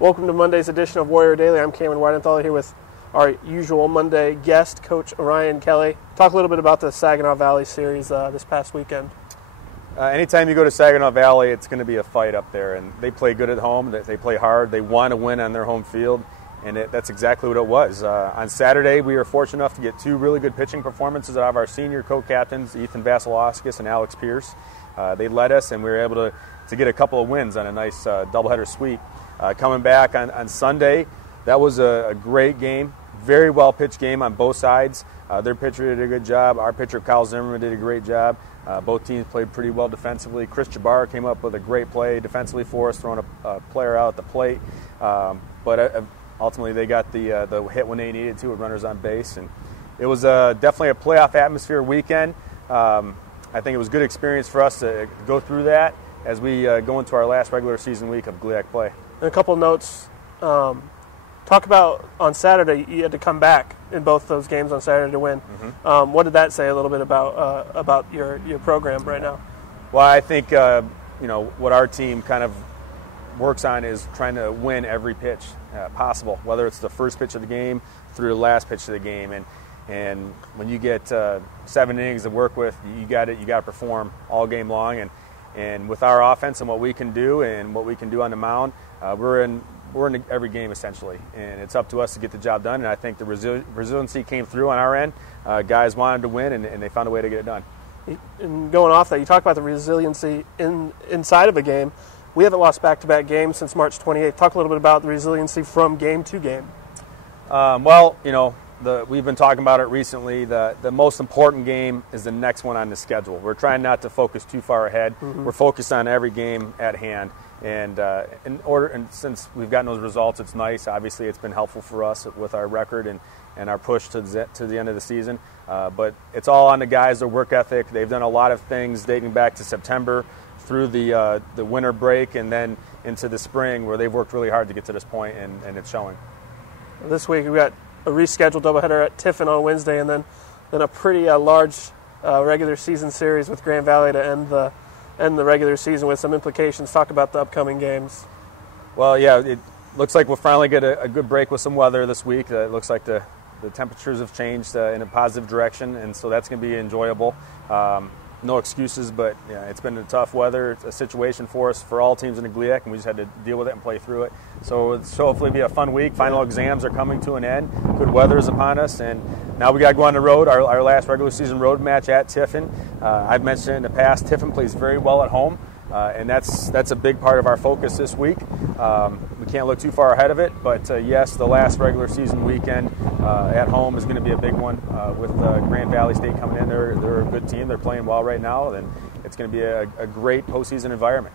Welcome to Monday's edition of Warrior Daily. I'm Cameron Weidenthal here with our usual Monday guest, Coach Ryan Kelley. Talk a little bit about the Saginaw Valley series this past weekend. Anytime you go to Saginaw Valley, it's going to be a fight up there, and they play good at home. They play hard. They want to win on their home field, and that's exactly what it was. On Saturday, we were fortunate enough to get two really good pitching performances out of our senior co-captains, Ethan Vasilauskis and Alex Pierce. They led us, and we were able to get a couple of wins on a nice doubleheader sweep. Coming back on Sunday, that was a great game, very well-pitched game on both sides. Their pitcher did a good job. Our pitcher, Kyle Zimmerman, did a great job. Both teams played pretty well defensively. Chris Jabbar came up with a great play defensively for us, throwing a player out at the plate. But ultimately, they got the hit when they needed to with runners on base. And it was definitely a playoff atmosphere weekend. I think it was a good experience for us to go through that as we go into our last regular season week of GLIAC play. And a couple of notes. Talk about on Saturday, you had to come back in both those games on Saturday to win. Mm-hmm. What did that say a little bit about your program right now? Well, I think what our team kind of works on is trying to win every pitch possible, whether it's the first pitch of the game through the last pitch of the game. And when you get 7 innings to work with, you got to perform all game long. And with our offense and what we can do and what we can do on the mound, we're in every game essentially, and it's up to us to get the job done. And I think the resiliency came through on our end. Guys wanted to win, and they found a way to get it done. And going off that, you talk about the resiliency inside of a game. We haven't lost back-to-back games since March 28th. Talk a little bit about the resiliency from game to game. We've been talking about it recently. The most important game is the next one on the schedule. We're trying not to focus too far ahead. Mm-hmm. We're focused on every game at hand. And since we've gotten those results, it's nice. Obviously, it's been helpful for us with our record and our push to the end of the season. But it's all on the guys, their work ethic. They've done a lot of things dating back to September through the winter break and then into the spring, where they've worked really hard to get to this point, and it's showing. This week we got a rescheduled doubleheader at Tiffin on Wednesday, and then a pretty large regular season series with Grand Valley to end the regular season with some implications. Talk about the upcoming games. Well, yeah, it looks like we'll finally get a good break with some weather this week. It looks like the temperatures have changed in a positive direction, and so that's going to be enjoyable. No excuses, but yeah, it's been a tough weather situation for us, for all teams in the GLIAC, and we just had to deal with it and play through it. So it'll hopefully be a fun week. Final exams are coming to an end. Good weather is upon us, and now we got to go on the road, our last regular season road match at Tiffin. I've mentioned in the past, Tiffin plays very well at home, and that's a big part of our focus this week. We can't look too far ahead of it, but yes, the last regular season weekend at home is going to be a big one with Grand Valley State coming in. They're a good team. They're playing well right now, and it's going to be a great postseason environment.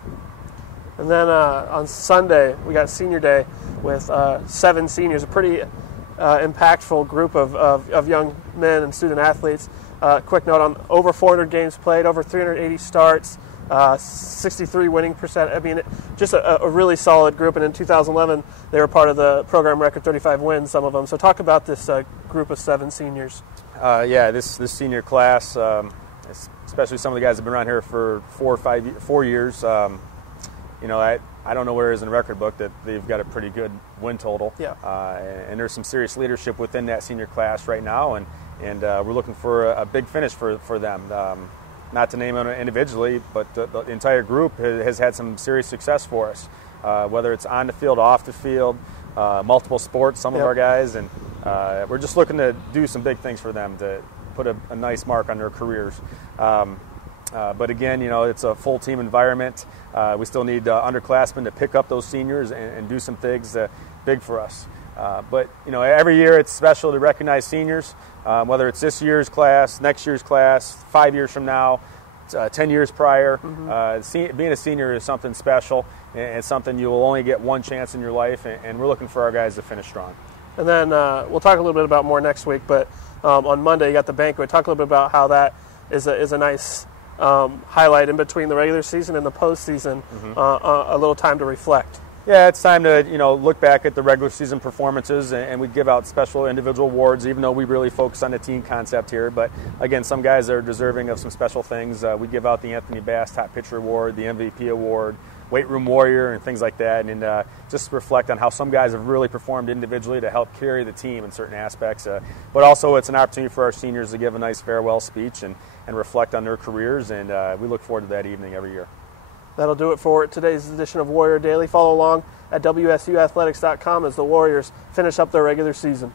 And then on Sunday, we got Senior Day with 7 seniors, a pretty impactful group of young men and student athletes. Quick note on over 400 games played, over 380 starts, 63 winning percent. I mean, just a really solid group. And in 2011, they were part of the program record 35 wins, some of them. So talk about this group of 7 seniors. This senior class, especially some of the guys that have been around here for 4 years. I don't know where it is in the record book that they've got a pretty good win total. Yeah. And there's some serious leadership within that senior class right now, and we're looking for a big finish for them. Not to name them individually, but the entire group has had some serious success for us, whether it's on the field, off the field, multiple sports, some of our guys, and we're just looking to do some big things for them to put a nice mark on their careers. But again, it's a full team environment. We still need underclassmen to pick up those seniors and do some things big for us. But every year it's special to recognize seniors, whether it's this year's class, next year's class, 5 years from now, 10 years prior. Mm-hmm. Being a senior is something special, and it's something you will only get one chance in your life, and we're looking for our guys to finish strong. And then we'll talk a little bit about more next week, but on Monday you got the banquet. Talk a little bit about how that is a nice highlight in between the regular season and the postseason. Mm-hmm. A little time to reflect. Yeah, it's time to look back at the regular season performances, and we give out special individual awards, even though we really focus on the team concept here. But again, some guys are deserving of some special things. We give out the Anthony Bass Top Pitcher Award, the MVP Award, weight room warrior and things like that, and just reflect on how some guys have really performed individually to help carry the team in certain aspects. But also it's an opportunity for our seniors to give a nice farewell speech and reflect on their careers, and we look forward to that evening every year. That'll do it for today's edition of Warrior Daily. Follow along at WSUathletics.com as the Warriors finish up their regular season.